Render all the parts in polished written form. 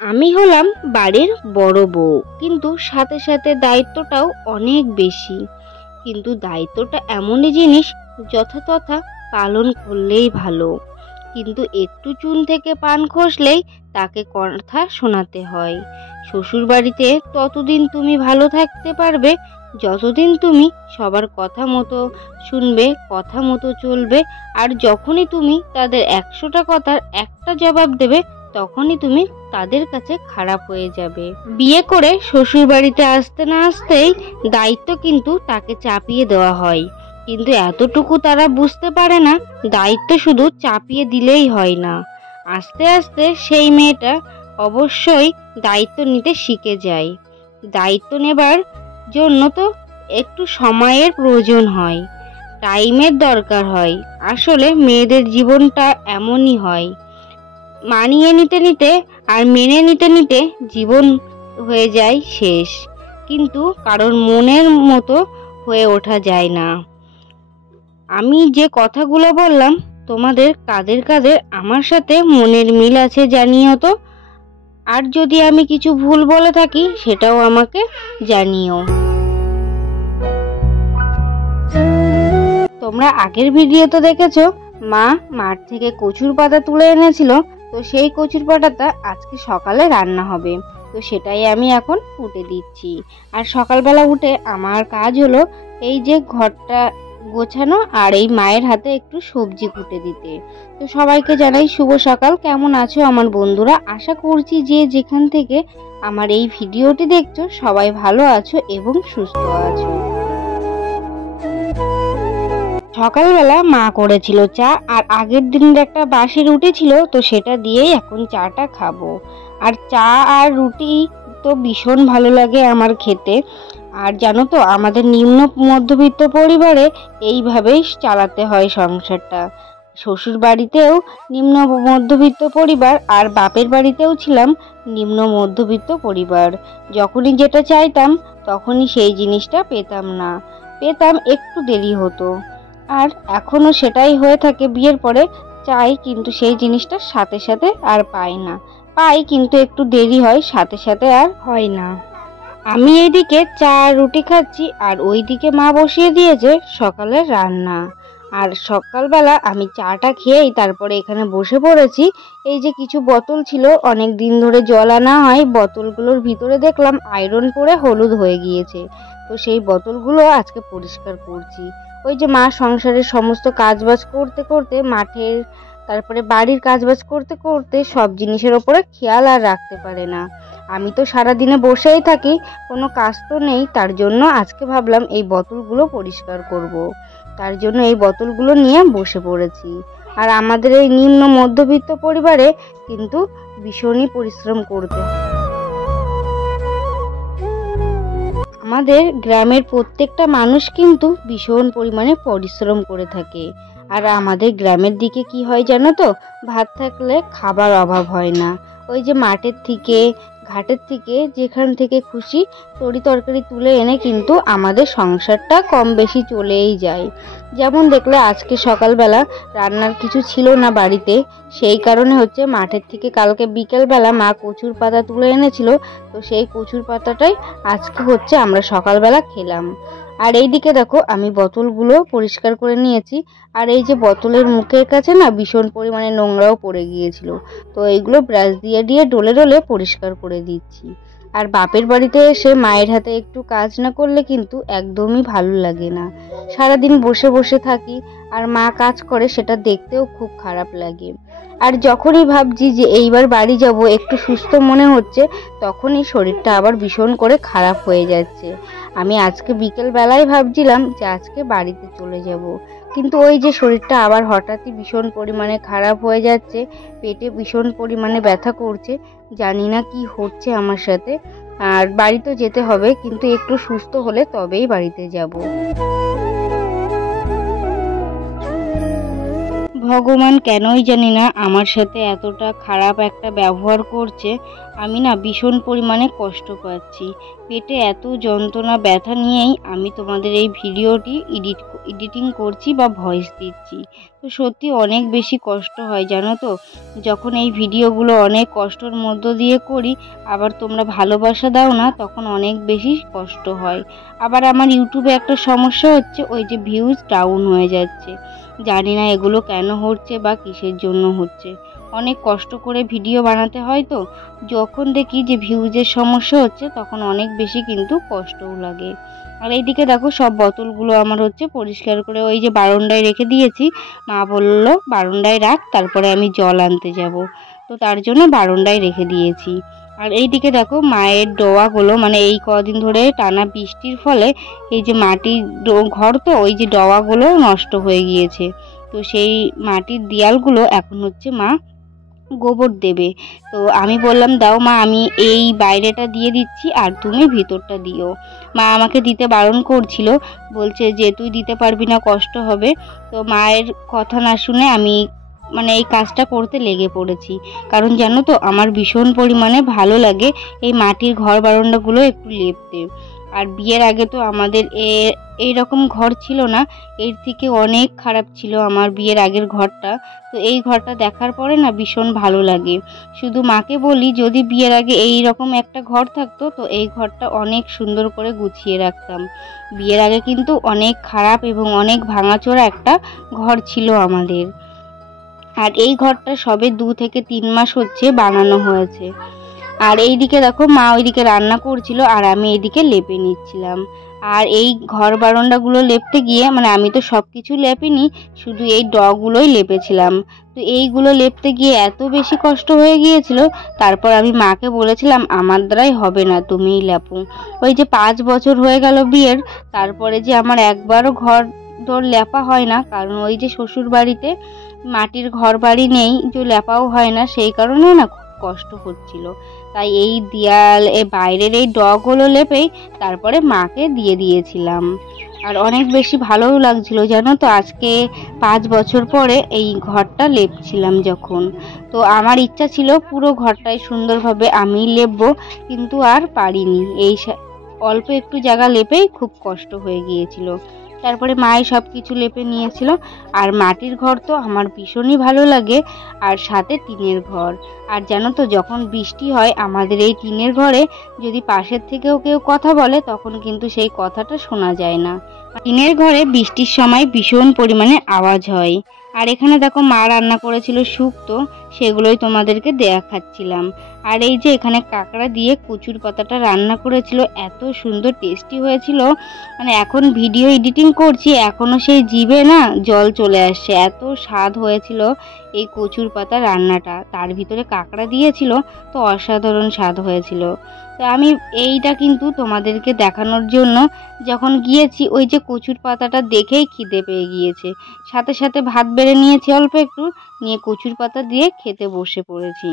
আমি হলাম বাড়ির বড় বউ, কিন্তু সাথে সাথে দায়িত্বটাও অনেক বেশি। কিন্তু দায়িত্বটা এমনই জিনিস, যথাযথ পালন করলেই ভালো। কিন্তু একটু চুন থেকে পান খসলেই তাকে কথা শোনাতে হয়। শ্বশুর বাড়িতে ততদিন তুমি ভালো থাকতে পারবে যতদিন তুমি সবার কথা মতো শুনবে, কথা মতো চলবে। আর যখনই তুমি তাদের 100টা কথার একটা জবাব দেবে, তখনই তুমি তাদের কাছে খারাপ হয়ে যাবে। বিয়ে করে শ্বশুর বাড়িতে আসতে না আসতেই দায়িত্ব কিন্তু তাকে চাপিয়ে দেওয়া হয়। কিন্তু এতটুকু তারা বুঝতে পারে না, দায়িত্ব শুধু চাপিয়ে দিলেই হয় না। আস্তে আস্তে সেই মেয়েটা অবশ্যই দায়িত্ব নিতে শিখে যায়। দায়িত্ব নেবার জন্য তো একটু সময়ের প্রয়োজন হয়, টাইমের দরকার হয়। আসলে মেয়েদের জীবনটা এমনই হয়, মানিয়ে নিতে নিতে আর মেনে নিতে নিতে জীবন হয়ে যায় শেষ, কিন্তু কারোর মনের মতো হয়ে ওঠা যায় না। আমি যে কথাগুলো বললাম, তোমাদের কাদের কাদের আমার সাথে মনের মিল আছে জানিও তো। আর যদি আমি কিছু ভুল বলে থাকি সেটাও আমাকে জানিও। তোমরা আগের ভিডিওতে দেখেছো মা মাঠ থেকে কচুর পাতা তুলে এনেছিল, তো সেই কচুর পাতাটা আজকে সকালে রান্না হবে। তো সেটাই আমি এখন কুটে দিচ্ছি। আর সকালবেলা উঠে আমার কাজ হলো এই যে ঘরটা গোছানো আর এই মায়ের হাতে একটু সবজি কুটে দিতে। তো সবাইকে জানাই শুভ সকাল। কেমন আছো আমার বন্ধুরা? আশা করছি যে যেখান থেকে আমার এই ভিডিওটি দেখছো সবাই ভালো আছো এবং সুস্থ আছো। সকালবেলা মা করেছিল চা, আর আগের দিনের একটা বাসি রুটি ছিল, তো সেটা দিয়েই এখন চাটা খাবো। আর চা আর রুটি তো ভীষণ ভালো লাগে আমার খেতে। আর জানো তো আমাদের নিম্ন মধ্যবিত্ত পরিবারে এইভাবেই চালাতে হয় সংসারটা। শ্বশুর বাড়িতেও নিম্ন মধ্যবিত্ত পরিবার, আর বাপের বাড়িতেও ছিলাম নিম্ন মধ্যবিত্ত পরিবার। যখনই যেটা চাইতাম তখনই সেই জিনিসটা পেতাম না, পেতাম একটু দেরি হতো। আর এখনো সেটাই হয়ে থাকে, বিয়ের পরে চাই কিন্তু সেই জিনিসটা সাথে সাথে আর পাই না, পাই কিন্তু একটু দেরি হয়, সাথে সাথে আর হয় না। আমি এইদিকে চা আর রুটি খাচ্ছি, আর ওইদিকে মা বসিয়ে দিয়েছে সকালের রান্না। আর সকালবেলা আমি চাটা খেয়েই তারপরে এখানে বসে পড়েছি। এই যে কিছু বোতল ছিল, অনেক দিন ধরে জল আনা হয়, বোতলগুলোর ভিতরে দেখলাম আয়রন পড়ে হলুদ হয়ে গিয়েছে। তো সেই বোতলগুলো আজকে পরিষ্কার করছি। ওই যে মা সংসারের সমস্ত কাজবাজ করতে করতে, মাঠের তারপরে বাড়ির কাজবাজ করতে করতে সব জিনিসের ওপরে খেয়াল আর রাখতে পারে না। আমি তো সারাদিনে বসেই থাকি, কোনো কাজ তো নেই, তার জন্য আজকে ভাবলাম এই বোতলগুলো পরিষ্কার করব। তার জন্য এই বোতলগুলো নিয়ে বসে পড়েছি। আর আমাদের এই নিম্ন মধ্যবিত্ত পরিবারে কিন্তু ভীষণই পরিশ্রম করতে হয়। আমাদের গ্রামের প্রত্যেকটা মানুষ কিন্তু ভীষণ পরিমাণে পরিশ্রম করে থাকে। আর আমাদের গ্রামের দিকে কি হয় জানো তো, ভাত থাকলে খাবার অভাব হয় না। ওই যে মাঠের থেকে ঘাটের থেকে যেখান থেকে খুশি তরি তরকারি তুলে এনে কিন্তু আমাদের সংসারটা কম বেশি চলেই যায়। যেমন দেখলে আজকে সকালবেলা রান্নার কিছু ছিল না বাড়িতে, সেই কারণে হচ্ছে মাঠের থেকে কালকে বিকেলবেলা মা কচুর পাতা তুলে এনেছিল, তো সেই কচুর পাতাটাই আজকে হচ্ছে আমরা সকালবেলা খেলাম। আর এইদিকে দেখো আমি বোতলগুলো পরিষ্কার করে নিয়েছি। আর এই যে বোতলের মুখের কাছে না ভীষণ পরিমাণে নোংরাও পড়ে গিয়েছিল, তো এইগুলো ব্রাশ দিয়ে দিয়ে ডলে ডলে পরিষ্কার করে দিচ্ছি। আর বাপের বাড়িতে এসে মায়ের হাতে একটু কাজ না করলে কিন্তু একদমই ভালো লাগে না। সারাদিন বসে বসে থাকি আর মা কাজ করে, সেটা দেখতেও খুব খারাপ লাগে। আর যখনই ভাবছি যে এইবার বাড়ি যাব, একটু সুস্থ মনে হচ্ছে, তখনই শরীরটা আবার ভীষণ করে খারাপ হয়ে যাচ্ছে। আমি আজকে বিকেল বেলায় ভাবছিলাম যে আজকে বাড়িতে চলে যাব, কিন্তু ওই যে শরীরটা আবার হঠাৎই ভীষণ পরিমাণে খারাপ হয়ে যাচ্ছে, পেটে ভীষণ পরিমাণে ব্যথা করছে, জানি না কি হচ্ছে আমার সাথে। আর বাড়ি তো যেতে হবে, কিন্তু একটু সুস্থ হলে তবেই বাড়িতে যাব। ভগবান কেনই জানি না আমার সাথে এতটা খারাপ একটা ব্যবহার করছে। আমি না ভীষণ পরিমাণে কষ্ট পাচ্ছি, পেটে এত যন্ত্রণা ব্যথা নিয়েই আমি তোমাদের এই ভিডিওটি এডিটিং করছি বা ভয়েস দিচ্ছি। তো সত্যি অনেক বেশি কষ্ট হয় জানো তো, যখন এই ভিডিওগুলো অনেক কষ্টর মধ্য দিয়ে করি, আবার তোমরা ভালোবাসা দাও না, তখন অনেক বেশি কষ্ট হয়। আবার আমার ইউটিউবে একটা সমস্যা হচ্ছে, ওই যে ভিউজ ডাউন হয়ে যাচ্ছে। জানি না এগুলো কেন হচ্ছে বা কিসের জন্য হচ্ছে। অনেক কষ্ট করে ভিডিও বানাতে হয়, তো যখন দেখি যে ভিউজের সমস্যা হচ্ছে তখন অনেক বেশি কিন্তু কষ্টও লাগে। আর এইদিকে দেখো সব বোতলগুলো আমার হচ্ছে পরিষ্কার করে ওই যে বারান্দায় রেখে দিয়েছি। মা বললো বারান্দায় রাখ, তারপরে আমি জল আনতে যাব, তো তার জন্য বারান্দায় রেখে দিয়েছি। আর এইদিকে দেখো মায়ের ডোয়াগুলো, মানে এই কদিন ধরে টানা বৃষ্টির ফলে এই যে মাটির ঘর, তো ওই যে ডোয়াগুলো নষ্ট হয়ে গিয়েছে। তো সেই মাটির দেয়ালগুলো এখন হচ্ছে মা গোবর দেবে। তো আমি বললাম দাও মা, আমি এই বাইরেটা দিয়ে দিচ্ছি আর তুমি ভিতরটা দিও। মা আমাকে দিতে বারণ করছিল, বলছে যে তুই দিতে পারবি না, কষ্ট হবে। তো মায়ের কথা না শুনে আমি মানে এই কাজটা করতে লেগে পড়েছি। কারণ জানো তো আমার ভীষণ পরিমাণে ভালো লাগে এই মাটির ঘর বারান্দাগুলো একটু লেপতে। আর বিয়ের আগে তো আমাদের এইরকম ঘর ছিল না, এর থেকে অনেক খারাপ ছিল আমার বিয়ের আগের ঘরটা। তো এই ঘরটা দেখার পরে না ভীষণ ভালো লাগে। শুধু মাকে বলি যদি বিয়ের আগে এই রকম একটা ঘর থাকতো, তো এই ঘরটা অনেক সুন্দর করে গুছিয়ে রাখতাম। বিয়ের আগে কিন্তু অনেক খারাপ এবং অনেক ভাঙাচোরা একটা ঘর ছিল আমাদের। আর এই ঘরটা সবে 2 থেকে 3 মাস হচ্ছে বানানো হয়েছে। আর এইদিকে দেখো মা ওইদিকে রান্না করছিল আর আমি এইদিকে লেপে নিচ্ছিলাম। আর এই ঘর বারান্দাগুলো লেপতে গিয়ে মানে আমি তো সব কিছু লেপিনি, শুধু এই ডগুলোই লেপেছিলাম। তো এইগুলো লেপতে গিয়ে এত বেশি কষ্ট হয়ে গিয়েছিল, তারপর আমি মাকে বলেছিলাম আমার দ্বারাই হবে না, তুমিই লেপো। ওই যে 5 বছর হয়ে গেল বিয়ের, তারপরে যে আমার একবারও ঘর দর লেপা হয় না, কারণ ওই যে শ্বশুর বাড়িতে মাটির ঘর বাড়ি নেই, যে লেপাও হয় না, সেই কারণে না খুব কষ্ট হচ্ছিল। তাই এই দেয়াল বাইরের এই ডগগুলো লেপেই তারপরে মাকে দিয়ে দিয়েছিলাম। আর অনেক বেশি ভালোও লাগছিল জানো তো, আজকে 5 বছর পরে এই ঘরটা লেপছিলাম যখন। তো আমার ইচ্ছা ছিল পুরো ঘরটাই সুন্দরভাবে আমি লেপবো, কিন্তু আর পারিনি। এই অল্প একটু জায়গা লেপেই খুব কষ্ট হয়ে গিয়েছিল। তারপরে মাই সব কিছু লেপে নিয়েছিল। আর মাটির ঘর তো আমার ভীষণই ভালো লাগে, আর সাথে টিনের ঘর। আর জানো তো যখন বৃষ্টি হয় আমাদের এই টিনের ঘরে যদি পাশের থেকেও কেউ কথা বলে তখন কিন্তু সেই কথাটা শোনা যায় না। টিনের ঘরে বৃষ্টির সময় ভীষণ পরিমাণে আওয়াজ হয়। আর এখানে দেখো মা রান্না করেছিল শুক্তো, সেগুলোই তোমাদেরকে দেখাচ্ছিলাম। আর এই যে এখানে কাঁকড়া দিয়ে কচুর পাতাটা রান্না করেছিল, এত সুন্দর টেস্টি হয়েছিল। মানে এখন ভিডিও এডিটিং করছি এখনো সেই জিভে না জল চলে আসছে, এত স্বাদ হয়েছিল এই কচুর পাতা রান্নাটা। তার ভিতরে কাঁকড়া দিয়েছিল, তো অসাধারণ স্বাদ হয়েছিল। তো আমি এইটা কিন্তু তোমাদেরকে দেখানোর জন্য যখন গিয়েছি, ওই যে কচুর পাতাটা দেখেই খিদে পেয়ে গিয়েছে, সাথে সাথে ভাত বেড়ে নিয়েছি অল্প একটু, নিয়ে কচুর পাতা দিয়ে খেতে বসে পড়েছি।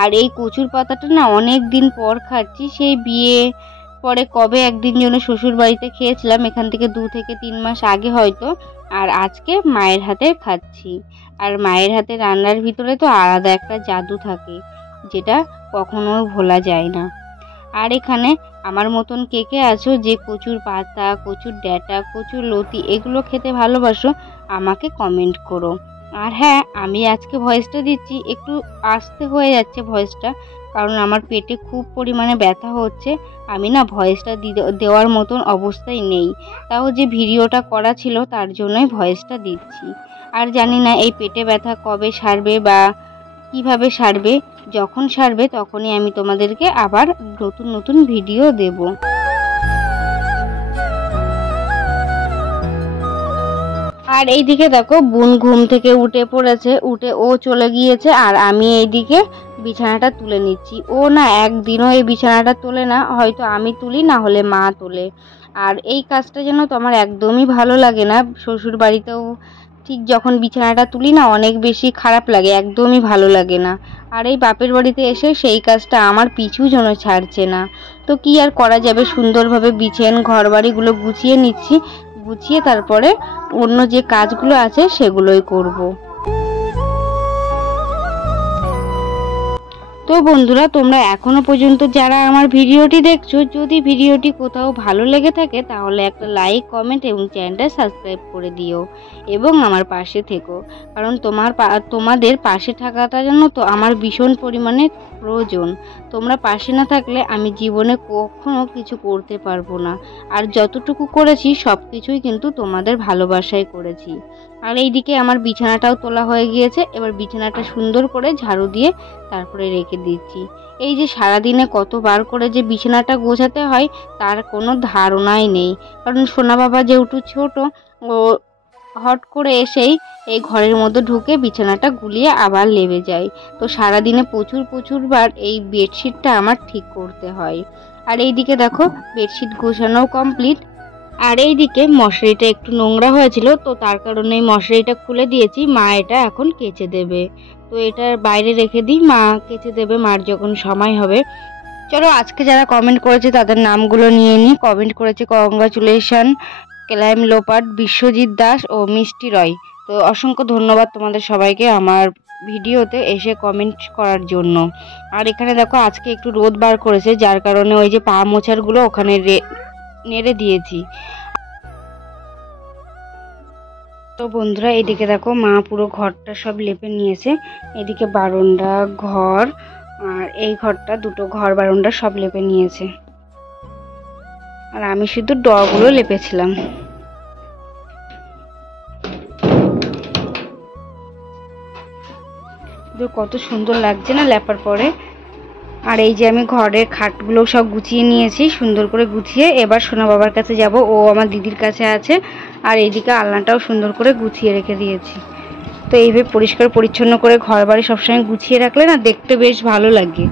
আর এই কচুর পাতাটা না অনেক দিন পর খাচ্ছি, সেই বিয়ে পরে কবে একদিন জন্য শ্বশুর বাড়িতে খেয়েছিলাম, এখান থেকে 2 থেকে 3 মাস আগে হয়তো। আর আজকে মায়ের হাতে খাচ্ছি। আর মায়ের হাতে রান্নার ভিতরে তো আলাদা একটা জাদু থাকে, যেটা কখনো ভোলা যায় না। আর এখানে আমার মতন কে কে আছো যে কচুর পাতা, কচুর ডাঁটা, কচুর লতি এগুলো খেতে ভালোবাসো, আমাকে কমেন্ট করো। আর হ্যাঁ, আমি আজকে ভয়েসটা দিচ্ছি একটু আস্তে হয়ে যাচ্ছে ভয়েসটা, কারণ আমার পেটে খুব পরিমাণে ব্যথা হচ্ছে। আমি না ভয়েসটা দেওয়ার মতন অবস্থায় নেই, তাও যে ভিডিওটা করা ছিল তার জন্যই ভয়েসটা দিচ্ছি। আর জানি না এই পেটে ব্যথা কবে সারবে বা কিভাবে সারবে। যখন সারবে তখনই আমি তোমাদেরকে আবার নতুন নতুন ভিডিও দেব। আর এইদিকে দেখো বোন ঘুম থেকে উঠে পড়েছে, উঠে ও চলে গিয়েছে, আর আমি এইদিকে বিছানাটা তুলে নিচ্ছি। ও না একদিনও এই বিছানাটা তোলে না, হয়তো আমি তুলি না হলে মা তোলে। আর এই কাজটা যেন তো আমার একদমই ভালো লাগে না। শ্বশুর বাড়িতেও ঠিক যখন বিছানাটা তুলি না অনেক বেশি খারাপ লাগে, একদমই ভালো লাগে না। আর এই বাপের বাড়িতে এসে সেই কাজটা আমার পিছু যেন ছাড়ছে না। তো কি আর করা যাবে, সুন্দরভাবে ঘর বাড়িগুলো গুছিয়ে নিচ্ছি। গুছিয়ে তারপরে অন্য যে কাজগুলো আছে সেগুলোই করব। তো বন্ধুরা, তোমরা এখনো পর্যন্ত যারা আমার ভিডিওটি দেখছো, যদি ভিডিওটি কোথাও ভালো লেগে থাকে তাহলে একটা লাইক, কমেন্ট এবং চ্যানেলটা সাবস্ক্রাইব করে দিও এবং আমার পাশে থেকো, কারণ তোমাদের পাশে থাকাটা জানো তো আমার ভীষণ পরিমাণে প্রয়োজন। তোমরা পাশে না থাকলে আমি জীবনে কখনো কিছু করতে পারবো না। আর যতটুকু করেছি সব কিছুই কিন্তু তোমাদের ভালোবাসায় করেছি। আর এইদিকে আমার বিছানাটাও তোলা হয়ে গিয়েছে। এবার বিছানাটা সুন্দর করে ঝাড়ু দিয়ে তারপরে রেখে দিচ্ছি। এই যে সারাদিনে কতবার করে যে বিছানাটা গোছাতে হয় তার কোনো ধারণাই নেই, কারণ সোনা বাবা যেহেতু ছোট, ও হট করে এসেই এই ঘরের মধ্যে ঢুকে বিছানাটা গুলিয়ে আবার লেবে যায়। তো সারাদিনে প্রচুরবার এই বেডশিটটা আমার ঠিক করতে হয়। আর এইদিকে দেখো বেডশিট গোছানোও কমপ্লিট। আর এইদিকে মশারিটা একটু নোংরা হয়েছিল, তো তার কারণে মশারিটা খুলে দিয়েছি। মা এটা এখন কেচে দেবে, তো এটা বাইরে রেখে দিই, মা কেচে দেবে মার যখন সময় হবে। চলো আজকে যারা কমেন্ট করেছে তাদের নামগুলো নিয়ে নিই। কমেন্ট করেছে কংগ্রাচুলেশন ক্লাইম লোপাট, বিশ্বজিৎ দাস ও মিষ্টি রয়। তো অসংখ্য ধন্যবাদ তোমাদের সবাইকে আমার ভিডিওতে এসে কমেন্ট করার জন্য। আর এখানে দেখো আজকে একটু রোদ বার করেছে, যার কারণে ওই যে পা মোছারগুলো ওখানে নেড়ে দিয়েছি। তো বন্ধুরা, এদিকে দেখো মা পুরো ঘরটা সব লেপে নিয়েছে। এদিকে বারান্দা, ঘর আর এই ঘরটা, দুটো ঘর বারান্দা সব লেপে নিয়েছে। আর আমি শুধু ডগুলো লেপেছিলাম। কত সুন্দর লাগছে না লেপার পরে। আর এই যে আমি ঘরের খাটগুলো সব গুছিয়ে নিয়েছি, সুন্দর করে গুছিয়ে এবার সোনা বাবার কাছে যাব, ও আমার দিদির কাছে আছে। আর এইদিকে আলনাটাও সুন্দর করে গুছিয়ে রেখে দিয়েছি। তো এইভাবে পরিষ্কার পরিচ্ছন্ন করে ঘর বাড়ি সবসময় গুছিয়ে রাখলে না দেখতে বেশ ভালো লাগে।